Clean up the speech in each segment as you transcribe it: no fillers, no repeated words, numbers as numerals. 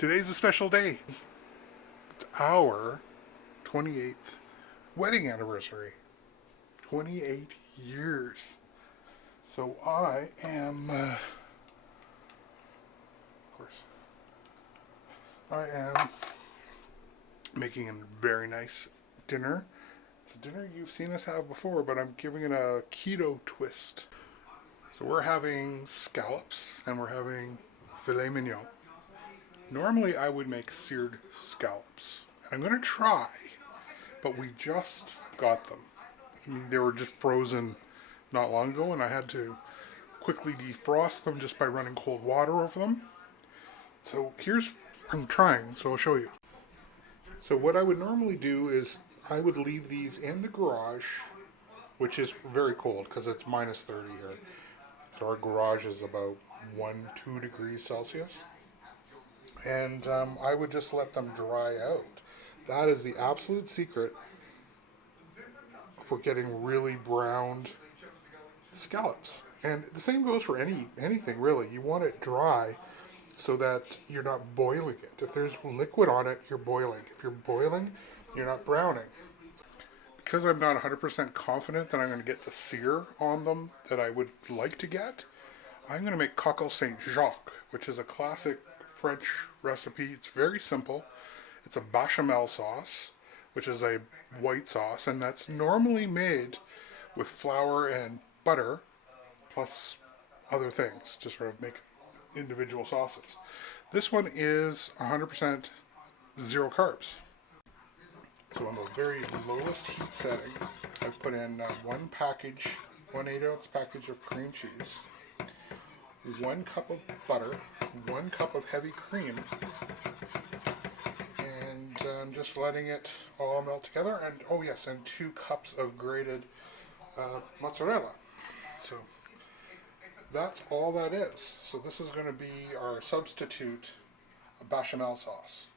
Today's a special day. It's our 28th wedding anniversary. 28 years. So I am, of course, I am making a very nice dinner. It's a dinner you've seen us have before, but I'm giving it a keto twist. So we're having scallops and we're having filet mignon. Normally I would make seared scallops. I'm going to try, but we just got them. I mean, they were just frozen not long ago, and I had to quickly defrost them just by running cold water over them. So I'm trying, so I'll show you. So what I would normally do is I would leave these in the garage, which is very cold because it's minus 30 here. So our garage is about 1-2 degrees Celsius. And I would just let them dry out. That is the absolute secret for getting really browned scallops. And the same goes for anything really. You want it dry so that you're not boiling it. If there's liquid on it, you're boiling. If you're boiling, you're not browning. Because I'm not 100% confident that I'm going to get the sear on them that I would like to get, I'm going to make Coquilles Saint-Jacques, which is a classic French recipe. It's very simple. It's a bechamel sauce, which is a white sauce, and that's normally made with flour and butter, plus other things, to sort of make individual sauces. This one is 100% zero carbs. So on the very lowest heat setting, I've put in 1 8-ounce package of cream cheese, 1 cup of butter, 1 cup of heavy cream, and I'm just letting it all melt together. And oh yes, and 2 cups of grated mozzarella. So that's all that is. So this is going to be our substitute bechamel sauce.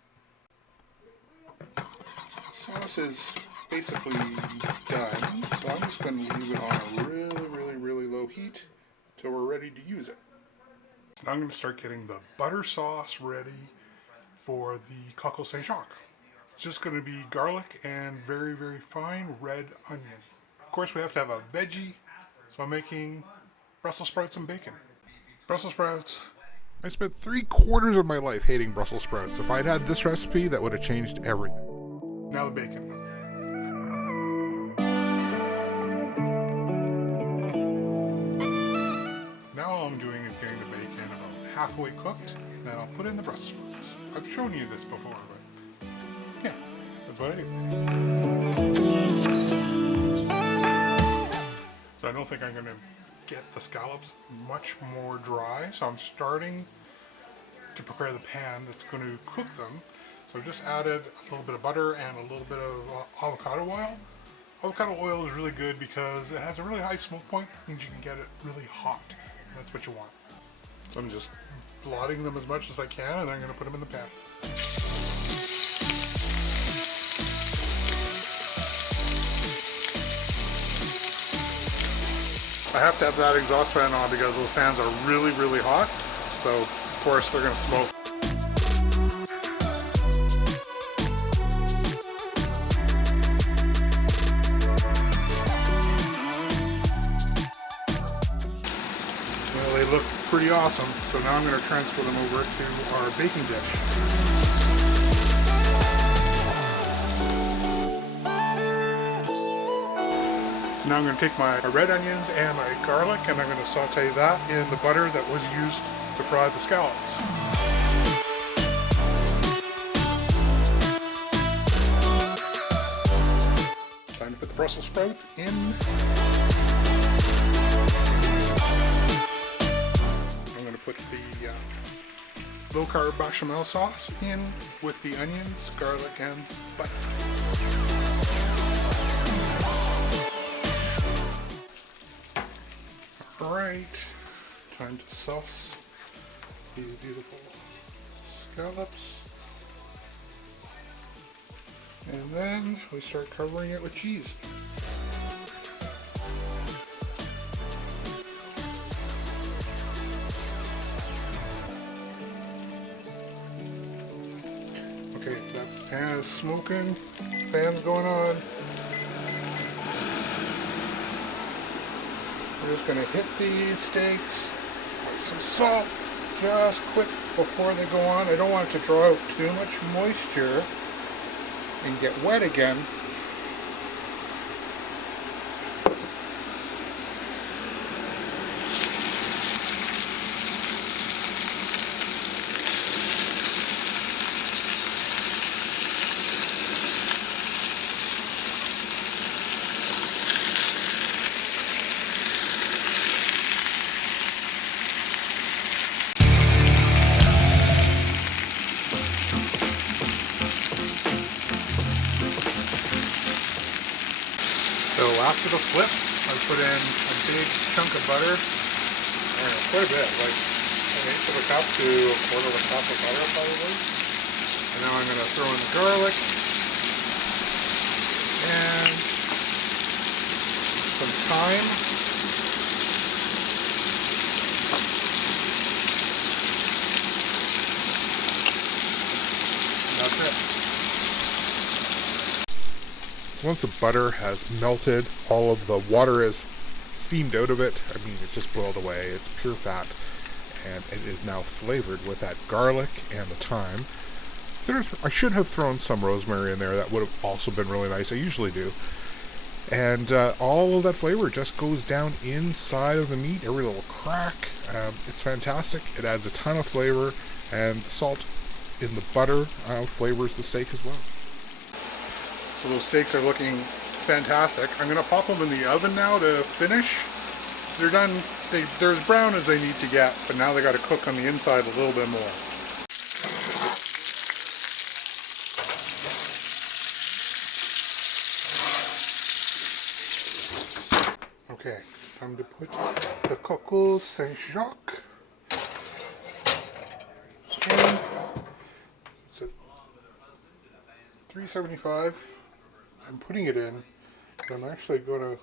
Sauce is basically done, so I'm just going to leave it on a really low heat till we're ready to use it. Now I'm going to start getting the butter sauce ready for the Coquilles Saint-Jacques. It's just going to be garlic and very fine red onion. Of course we have to have a veggie, so I'm making Brussels sprouts and bacon. Brussels sprouts. I spent 3/4 of my life hating Brussels sprouts. If I'd had this recipe, that would have changed everything. Now the bacon. Now all I'm doing is getting the bacon about halfway cooked, then I'll put in the Brussels sprouts. I've shown you this before, but yeah, that's what I do. So I don't think I'm going to get the scallops much more dry, so I'm starting to prepare the pan that's going to cook them. So I've just added a little bit of butter and a little bit of avocado oil. Avocado oil is really good because it has a really high smoke point, means you can get it really hot. That's what you want. So I'm just blotting them as much as I can, and then I'm going to put them in the pan. I have to have that exhaust fan on because those fans are really hot. So of course they're going to smoke. They look pretty awesome, so now I'm going to transfer them over to our baking dish. So now I'm going to take my red onions and my garlic, and I'm going to saute that in the butter that was used to fry the scallops. Time to put the Brussels sprouts in. Put the low-carb bechamel sauce in with the onions, garlic, and butter. Alright, time to sauce these beautiful scallops. And then we start covering it with cheese. Okay, that pan is smoking, fan's going on. We're just gonna hit these steaks with some salt just quick before they go on. I don't want it to draw out too much moisture and get wet again. So after the flip, I put in a big chunk of butter, quite a bit, like an eighth of a cup to a quarter of a cup of butter probably. And now I'm going to throw in the garlic and some thyme. And that's it. Once the butter has melted, all of the water is steamed out of it. I mean, it's just boiled away. It's pure fat. And it is now flavored with that garlic and the thyme. I should have thrown some rosemary in there. That would have also been really nice. I usually do. And all of that flavor just goes down inside of the meat, every little crack. It's fantastic. It adds a ton of flavor. And the salt in the butter flavors the steak as well. So those steaks are looking fantastic. I'm going to pop them in the oven now to finish. They're done. They're as brown as they need to get, but now they got to cook on the inside a little bit more. Okay, time to put the Coquilles Saint-Jacques in. It's at 375. I'm putting it in, but I'm actually going to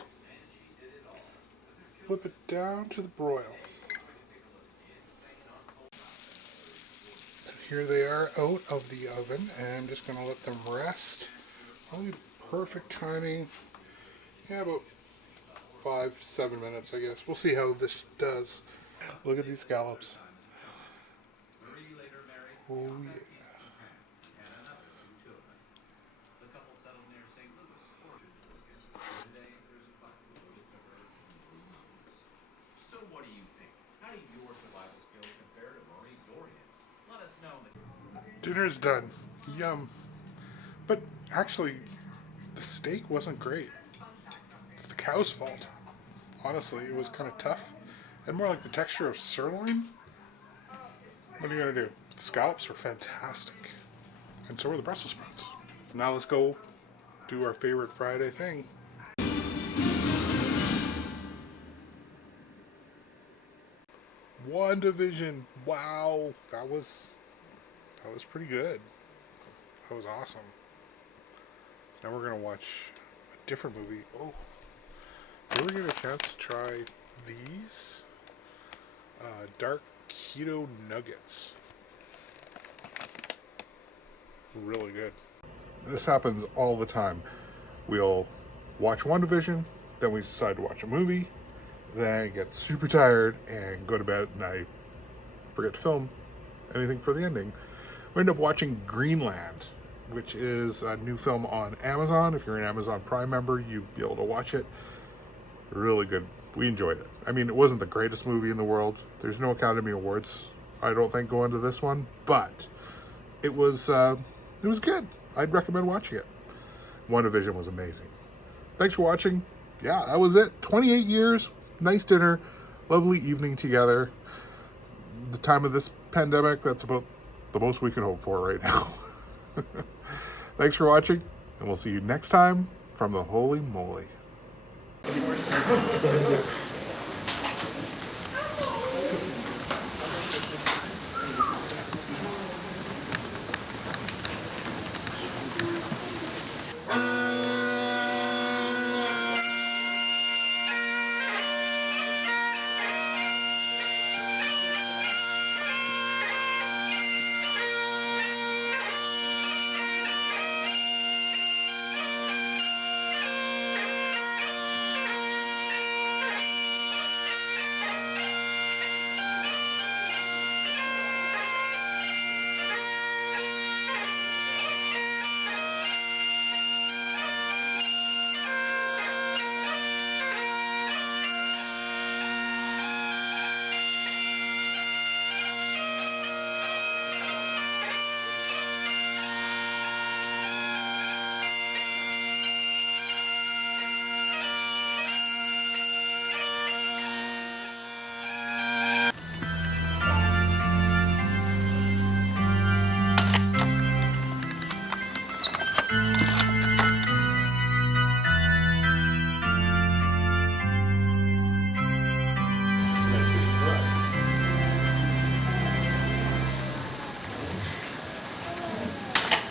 flip it down to the broil. And here they are out of the oven, and I'm just going to let them rest. Probably perfect timing. Yeah, about 5-7 minutes, I guess. We'll see how this does. Look at these scallops. Oh yeah. Dinner's done. Yum. But actually, the steak wasn't great. It's the cow's fault. Honestly, it was kind of tough. And more like the texture of sirloin. What are you going to do? The scallops were fantastic. And so were the Brussels sprouts. Now let's go do our favorite Friday thing. WandaVision. Wow. That was pretty good. That was awesome. Now we're going to watch a different movie. Oh. You ever get a chance to try these? Dark keto nuggets. Really good. This happens all the time. We'll watch WandaVision, then we decide to watch a movie, then get super tired and go to bed, and I forget to film anything for the ending. We end up watching Greenland, which is a new film on Amazon. If you're an Amazon Prime member, you'd be able to watch it. Really good. We enjoyed it. I mean, it wasn't the greatest movie in the world. There's no Academy Awards, I don't think, going to this one, but it was good. I'd recommend watching it. WandaVision was amazing. Thanks for watching. Yeah, that was it. 28 years, nice dinner, lovely evening together. The time of this pandemic, that's about the most we can hope for right now. Thanks for watching, and we'll see you next time from TheHolyMoly.